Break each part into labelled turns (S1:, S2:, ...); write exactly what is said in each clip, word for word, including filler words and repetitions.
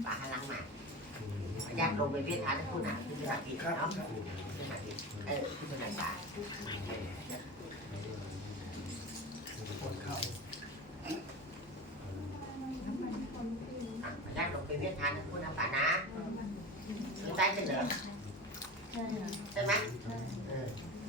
S1: ป่าหันหลังมาญาติลงไปเพียรทานทุกคนนะคือจะกินเนาะเออคือจะไหนตาญาติลงไปเพียรทานทุกคนนะป่านะถึงใจจะเหลือใช่ไหมเออ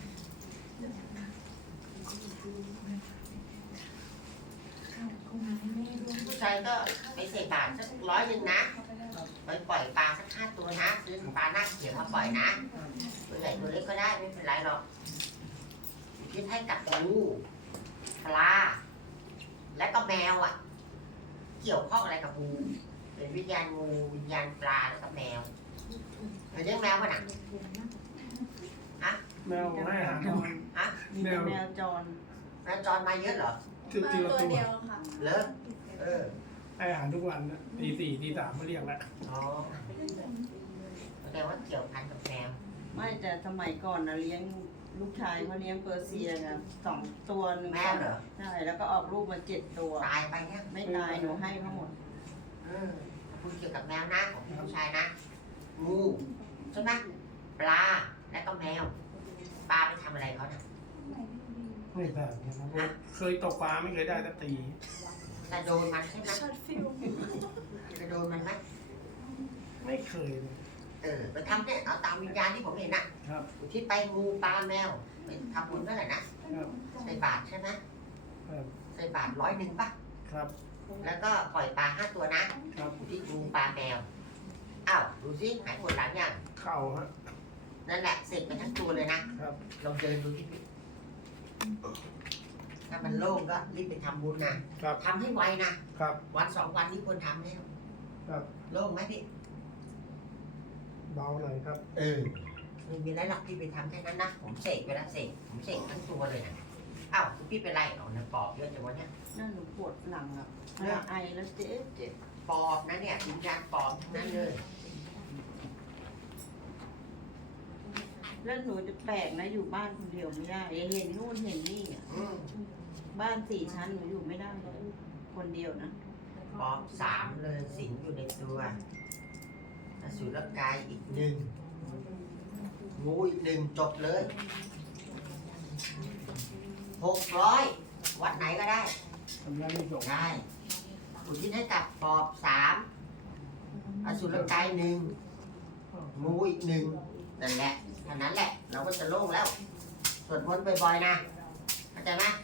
S1: ผู้ชายก็ไปใส่บาทสักร้อยหนึ่งนะไปปล่อยปลาสักห้าตัวนะซื้อปลาหน้าเขียวมาปล่อยนะตัวใหญ่ตัวเล็กก็ได้ไม่เป็นไรหรอกคิดให้กับงูปลาและก็แมวอ่ะเกี่ยวข้องอะไรกับงูเป็นวิญญาณงูวิญญาณปลาแล้วก็แมวเคยเลี้ยงแมวป่ะน่ะฮะ
S2: แมวให้อาหาร
S1: ฮะ
S3: มีแต่แมวจร
S1: แมวจรมาเยอะเหรอ
S2: คือ
S4: มา
S2: ทีละ
S4: ตัว
S2: ตัว
S4: เดียวค่ะ
S1: เลิกเออ
S2: ให้อาหารทุกวันนะตีสี่ตีสามมาเรียกแล้ว
S1: อ๋อแสดงว่าเกี่ยวพันกับแมว
S3: ไม่แต่สมัยก่อนนะเลี้ยงลูกชายเขาเลี้ยงเปอร์เซียนะสองตัวหนึ่ง
S1: แมวเหรอ
S3: ใช่แล้วก็ออกลูกมาเจ็ดตัว
S1: ตายไปเนี่ย
S3: ไม่ตายหนูให้เขาหมด
S1: เออพูดเกี่ยวกับแมวนะของผู้ชายนะงูใช่ไหมปลาและก็แมวปลาไปทำอะไรเขาเนี่ย
S2: ไม่ได้นะเคยตกปลาไม่เคยได้สักตี
S1: จะโดนมันใช่ไหม
S4: ช็อตฟิล
S1: จะโดนมันไหม
S2: ไม่เคยเลย
S1: เออไปทำเนี่ยเอาตามวิญญาณที่ผมเห็นน่ะ
S2: ครับ
S1: ที่ไปงูปลาแมวไปทำบุญเมื่อไหร่นะครับ ใส่บาทใช่ไหม
S2: ครับ
S1: ใส่บาทร้อยหนึ่งป่ะ
S2: ครับ
S1: แล้วก็ปล่อยปลาห้าตัวนะครับ ที่งูปลาแมวอ้าวดูสิหายปวดหลังยัง
S2: เข่าฮะ
S1: นั่นแหละเสร็จไปทั้งตัวเลยนะครับ ลองเดินดูที่ถ้ามันโล่งก็รีบไปทำบุญนะครับ ทำให้ไวนะครับ วันสองวันนี้ควรทำแล้ว
S2: ครับ
S1: โล่งไหมพี่
S2: เบาหน่อยครับ
S1: เออไม่มีอะไรหรอกพี่ไปทำแค่นั้นนะผมเสกไปแล้วเสกผมเสกทั้งตัวเลยนะอ้าวพี่เป็นไรอ๋อนะปอบเยอะจังวะเนี่ย
S3: นั่นหนูปวดหลังอ่ะเวลาไอแล้วเจ็บเจ็บ
S1: ปอบนะเนี่ยวิญญาณปอบทั้งนั้นเลย
S3: แล้วหนูจะแปลกนะอยู่บ้านคนเดียวไม่ได้เห็นนู่นเห็นนี่อ่ะ
S1: อืม
S3: บ้านสี่ชั้นหนูอยู่ไม่ได้เลยคนเดียวนะ
S1: ปอบสามเลยสิงอยู่ในตัวอสุรกายอีกหนึ่งงูอีกหนึ่งจบเลยหกร้อยวัดไหนก็ได้
S2: ทำได้ไม่จบ
S1: ได้อุทิศให้กับปอบสามอสุรกายหนึ่งงูอีกหนึ่งนั่นแหละเท่านั้นแหละ เราก็จะโล่งแล้วสวดมนต์บ่อยๆนะเข้าใจไหม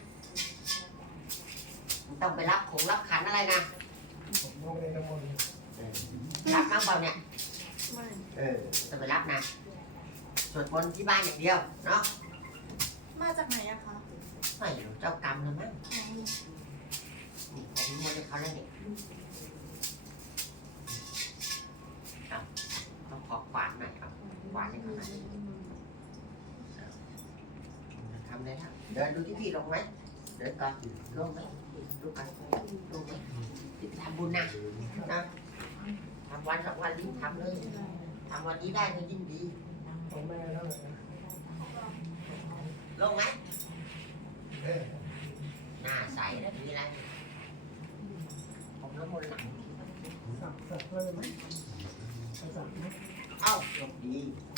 S1: ไม่ต้องไปรับของรับขันอะไรนะ
S2: ผมลงในน้ำมนต์
S1: รับมั้งเปล่าเนี่ย
S4: ไม่
S1: เออจะไปรับนะสวดมนต์ที่บ้านอย่างเดียวเนาะ
S4: มาจากไหนอะคะ
S1: ไม่รู้เจ้ากรรมนะมั้งนี่ผมมนต์ให้เขาแล้วเนี่ยเอาต้องขอขวานหน่อยเอาขวานให้เขาหน่อยทำได้แล้วเดินดูที่พี่ลงไหมเดินก่อนลงไหมดูกันลงไหมที่ทำบุญนะนะทำวันสองวันรีบทำเลยทำวันนี้ได้ก็ยิ่งดี
S2: ของแม่แล้วเลยนะ
S1: ลงไหมเออหน้าใสแล้วมีอะไรผมน้ำมนต์หลัง
S2: สักสักเลยไหมสักไหม
S1: เอ้าลงดี
S2: ส